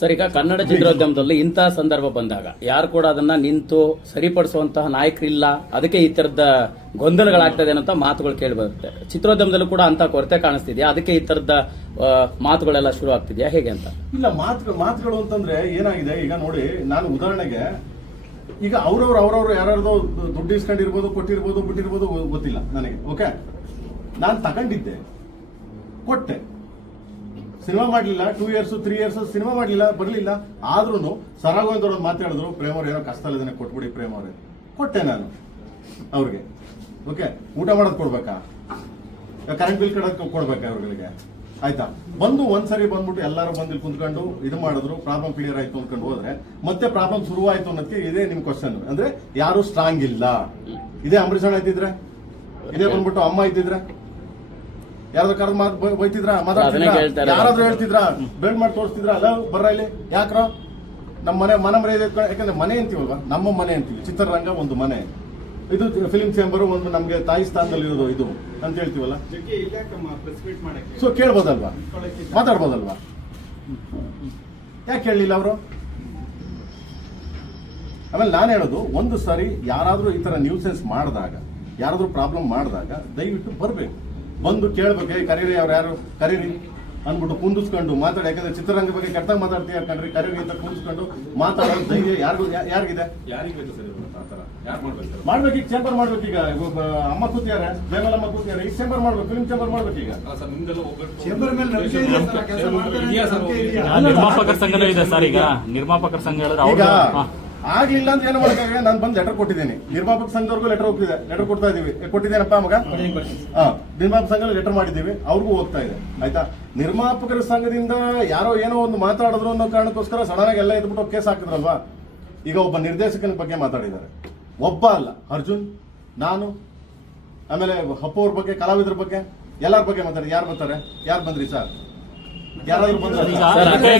Sir, ಈಗ ಕನ್ನಡ ಚಿತ್ರೋದ್ಯಮದಲ್ಲಿ ಇಂತಹ ಸಂದರ್ಭ ಬಂದಾಗ ಯಾರು ಕೂಡ ಅದನ್ನ ನಿಂತು ಸರಿಪಡಿಸುವಂತಹ ನಾಯಕರಿಲ್ಲ, ಅದಕ್ಕೆ ಈ ತರದ ಗೊಂದಲಗಳಾಗ್ತದೆ ಅನ್ನೋ ಮಾತುಗಳು ಕೇಳಿ ಬರುತ್ತೆ. ಚಿತ್ರೋದ್ಯಮದಲ್ಲೂ ಕೂಡ ಅಂತ ಕೊರತೆ ಕಾಣಿಸ್ತಿದ್ಯಾ, ಅದಕ್ಕೆ ಈ ತರದ ಮಾತುಗಳೆಲ್ಲ ಶುರು ಆಗ್ತಿದ್ಯಾ, ಹೇಗೆ ಅಂತ? ಇಲ್ಲ, ಮಾತುಗಳು ಅಂತಂದ್ರೆ ಏನಾಗಿದೆ, ಈಗ ನೋಡಿ, ನಾನು ಉದಾಹರಣೆಗೆ ಈಗ ಅವ್ರವ್ರು ಯಾರ್ಯಾರ್ದೋ ದುಡ್ಡು ಇಸ್ಕೊಂಡಿರ್ಬೋದು, ಕೊಟ್ಟಿರ್ಬೋದು, ಬಿಟ್ಟಿರ್ಬೋದು, ಗೊತ್ತಿಲ್ಲ ನನಗೆ. ಓಕೆ, ನಾನು ತಗೊಂಡಿದ್ದೆ, ಕೊಟ್ಟೆ, ಸಿನಿಮಾ ಮಾಡ್ಲಿಲ್ಲ, 2 years 3 years ಸಿನಿಮಾ ಮಾಡ್ಲಿಲ್ಲ, ಬರ್ಲಿಲ್ಲ. ಆದ್ರೂ ಸರಾಗೋಯ್ದವ್ರು ಒಂದು ಮಾತಾಡಿದ್ರು, ಪ್ರೇಮ್ ಅವ್ರು ಏನೋ ಕಷ್ಟದಲ್ಲಿದ್ದಾನೆ, ಕೊಟ್ಬಿಡಿ ಪ್ರೇಮ್ ಅವ್ರೆ. ಕೊಟ್ಟೆ ನಾನು ಅವ್ರಿಗೆ. ಓಕೆ, ಊಟ ಮಾಡೋದು ಕೊಡ್ಬೇಕಾ, ಕರೆಂಟ್ ಬಿಲ್ ಕಡೋದು ಕೊಡ್ಬೇಕಾ ಅವ್ರಿಗೆ? ಆಯ್ತಾ, ಬಂದು ಒಂದ್ಸರಿ ಬಂದ್ಬಿಟ್ಟು ಎಲ್ಲರೂ ಬಂದು ಇಲ್ಲಿ ಕುಂತ್ಕೊಂಡು ಇದು ಮಾಡಿದ್ರು, ಪ್ರಾಬ್ಲಮ್ ಕ್ಲಿಯರ್ ಆಯ್ತು ಅಂದ್ಕೊಂಡು ಹೋದ್ರೆ ಮತ್ತೆ ಪ್ರಾಬ್ಲಮ್ ಶುರುವಾಯ್ತು ಅನ್ನೋದಕ್ಕೆ ಇದೇ ನಿಮ್ ಕ್ವಶನ್. ಅಂದ್ರೆ ಯಾರು ಸ್ಟ್ರಾಂಗ್ ಇಲ್ಲ. ಇದೇ ಅಂಬರೀಷ್ ಅಣ್ಣ ಇದ್ದಿದ್ರೆ, ಇದೇ ಬಂದ್ಬಿಟ್ಟು ಅಮ್ಮ ಇದ್ದಿದ್ರೆ, ಯಾರಾದ್ರೂ ಕರೆದು ಬೈತಿದ್ರ, ಮಾತಾಡ್ತಿದ್ರ, ಯಾರಾದ್ರೂ ಹೇಳ್ತಿದ್ರ, ಬೆಳ್ ಮಾಡಿ ತೋರಿಸ್ತಿದ್ರ, ಅಲ್ಲ ಬರ್ರ ಇಲ್ಲಿ ಯಾಕ್ರೋ ನಮ್ಮ ಮನೆ ಮರ್ಯಾದೆ. ಯಾಕಂದ್ರೆ ಮನೆ ಅಂತೀವಲ್ವಾ, ನಮ್ಮ ಮನೆ ಅಂತೀವಿ. ಚಿತ್ರರಂಗ ಒಂದು ಮನೆ, ಇದು ಫಿಲ್ಮ್ ಚೇಂಬರ್ ಒಂದು ನಮ್ಗೆ ತಾಯಿ ಸ್ಥಾನದಲ್ಲಿ ಇರೋದು ಇದು ಅಂತ ಹೇಳ್ತೀವಲ್ಲ. ಸೊ ಕೇಳ್ಬೋದಲ್ವಾ, ಮಾತಾಡ್ಬೋದಲ್ವಾ? ಯಾಕೆ ಕೇಳಲಿಲ್ಲ ಅವರು? ಆಮೇಲೆ ನಾನು ಹೇಳೋದು, ಒಂದು ಸಾರಿ ಯಾರಾದ್ರೂ ಈ ತರ ನ್ಯೂಸೆನ್ಸ್ ಮಾಡಿದಾಗ, ಯಾರಾದ್ರೂ ಪ್ರಾಬ್ಲಮ್ ಮಾಡಿದಾಗ ದಯವಿಟ್ಟು ಬರ್ಬೇಕು, ಬಂದು ಕೇಳ್ಬೇಕು. ಕರೀರಿ, ಅವ್ರು ಯಾರು ಕರೀರಿ ಅಂದ್ಬಿಟ್ಟು ಕುಂದಿಸ್ಕೊಂಡು ಮಾತಾಡಿ. ಯಾಕಂದ್ರೆ ಚಿತ್ರರಂಗ ಬಗ್ಗೆ ಕೆಟ್ಟ ಮಾತಾಡ್ತೀಯ ಕಣ್ರಿ, ಕರೀರಿ ಅಂತ ಕುಂದಿಸ್ಕೊಂಡು ಮಾತಾಡೋದು ಧೈರ್ಯ ಯಾರಿಗಿದೆ? ಮಾಡ್ಬೇಕು. ಈಗ ಚೇಂಬರ್ ಮಾಡ್ಬೇಕು. ಈಗ ಅಮ್ಮ ಕೂತಿಯಾರೆ, ಬೇಮಲಮ್ಮ ಕೂತಿಯಾರೆ, ಈಗ ಚೇಂಬರ್ ಮಾಡ್ಬೇಕು, ಫಿಲ್ಮ್ ಚೇಂಬರ್ ಮಾಡ್ಬೇಕು. ಈಗ ನಿರ್ಮಾಪಕರ ಸಂಘ ಇದೆ ಸರ್. ಈಗ ನಿರ್ಮಾಪಕರ ಸಂಘ ಈಗ ಆಗ್ಲಿಲ್ಲ ಅಂತ ಏನು ಮಾಡಕ್ಕಾಗ, ನಾನು ಬಂದು ಲೆಟರ್ ಕೊಟ್ಟಿದ್ದೀನಿ. ನಿರ್ಮಾಪಕ ಸಂಘದವ್ರಿಗೂ ಲೆಟರ್ ಕೊಡ್ತಾ ಇದೀವಿ. ಕೊಟ್ಟಿದ್ದೇನಪ್ಪ ಮಗ? ನಿರ್ಮಾಪಕ ಸಂಘ ಲೆಟರ್ ಮಾಡಿದ್ದೀವಿ, ಅವ್ರಿಗೂ ಹೋಗ್ತಾ ಇದೆ. ಆಯ್ತಾ, ನಿರ್ಮಾಪಕರ ಸಂಘದಿಂದ ಯಾರೋ ಏನೋ ಒಂದು ಮಾತಾಡಿದ್ರು ಅನ್ನೋ ಕಾರಣಕ್ಕೋಸ್ಕರ ಸಡನ್ ಆಗಿ ಎಲ್ಲ ಇದ್ಬಿಟ್ಟು ಕೇಸ್ ಹಾಕಿದ್ರಲ್ವಾ. ಈಗ ಒಬ್ಬ ನಿರ್ದೇಶಕನ ಬಗ್ಗೆ ಮಾತಾಡಿದ್ದಾರೆ, ಒಬ್ಬ ಅಲ್ಲ, ಅರ್ಜುನ್, ನಾನು, ಆಮೇಲೆ ಅಪ್ಪು ಅವ್ರ ಬಗ್ಗೆ, ಕಲಾವಿದ್ರ ಬಗ್ಗೆ, ಎಲ್ಲರ ಬಗ್ಗೆ ಮಾತಾಡಿ. ಯಾರು ಬರ್ತಾರೆ? ಯಾರು ಬಂದ್ರಿ ಸರ್? ಯಾರಾದ್ರೂ ಬಂದ್ರೆ